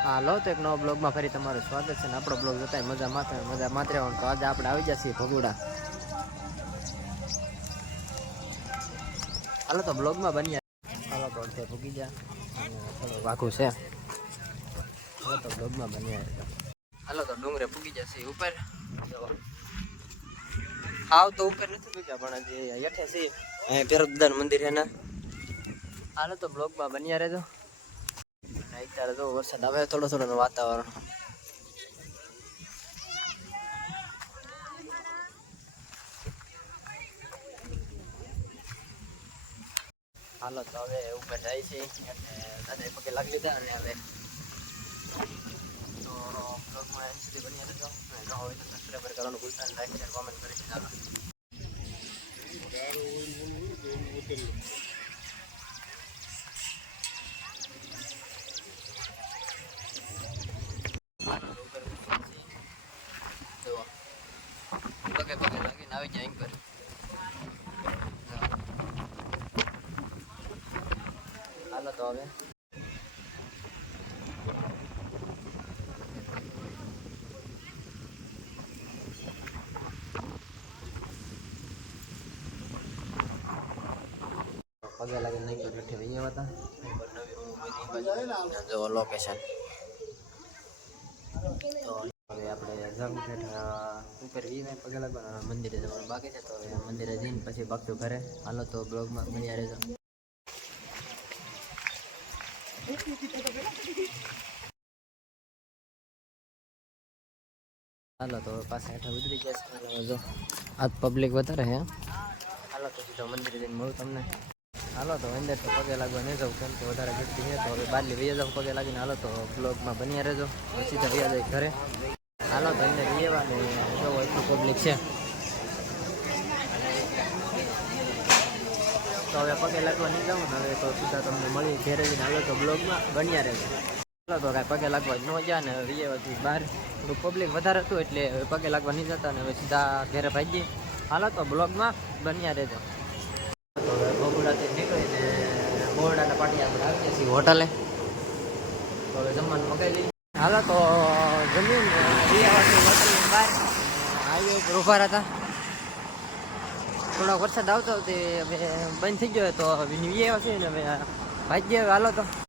હાલો, તો એક નવો બ્લોગમાં ફરી તમારું સ્વાગત છે ને આપણો બ્લોગ જોતા મજા માત્ર મજા માત્ર તો આજે આપણે આવી છીએ ભગુડા. હાલો, તો બ્લોગમાં બન્યા. હાલો, તો અડધે ભૂગી જા થોડું વાઘું છે. હાલો, તો બ્લોગમાં બન્યા. હાલો, તો ડુંગરે ભૂગી જશે ઉપર. આવ તો ઉપર નથી ભૂગ્યા, પણ હજી હેઠે છે અહીંયા પેરોદાન મંદિર એના હાલો, તો બ્લોગમાં બન્યા રહેજો. અત્યારે તો વરસાદ આવે થોડો થોડો વાતાવરણ. હાલો તો હવે ઉપર જાય છે. અને દાદાએ પગે લાગી લીધા અને હવે તો બ્લોગમાં એમ સુધી બની રહેજો. અને ન હોય તો સબસ્ક્રાઈબર કરવાનું ભૂલતા નહીં. લાઈક શેર કોમેન્ટ કરી ચાલો આવી જાય એન્કર હાલો તો હવે પગે લાગીને નહીં પર બેઠે અહીંયા હતા જો લોકેશન તો હવે આપણે જમ ઠેઠ ઉપર વીને પગે લાગવાના મંદિરે જવાનું બાકી છે તો મંદિરે જઈને પછી ભક્તો ઘરે. હાલો તો બ્લોગમાં બન્યા રહેજો. હાલો તો પાછા હેઠળ ઉતરી ગયા જો, આજ પબ્લિક વધારે હે. હાલો તો સીધો મંદિરે જઈને મળું તમને. હાલો તો અંદર તો પગે લાગવા નહીં જાઉં કેમ કે વધારે ગીરતી છે, તો હવે બારલી વૈયા જાઉં પગે લાગીને. હાલો તો બ્લોગમાં બન્યા રહેજો સીધા વૈયા જાય ઘરે. હાલો, તો અંદર વૈયા ને જો એટલું પબ્લિક છે. તો હવે પગે લાગવા નહીં જાઉં ને, હવે તો સીધા તમને મળી ઘેરે જઈને હાલો, તો બ્લોગમાં બન્યા રહેજો. ચાલો તો કાંઈ પગે લાગવા ન ગયા ને વિયેવાથી બહાર. થોડું પબ્લિક વધારે હતું એટલે હવે પગે લાગવા નહીં જતા ને, હવે સીધા ઘેરે ભાગીએ. હાલો, તો બ્લોગમાં બન્યા રહેજો. તો હવે બગુડાથી નીકળીને બોરડાના હોટલે તો હવે જમવાનું મગાવી લઈએ. હાલો તો જમીન બહાર હાઈવે ઊભા હતા થોડોક વરસાદ આવતો તે બંધ થઈ ગયો તો વીએ છે ને હવે ભાગ્ય હાલો તો.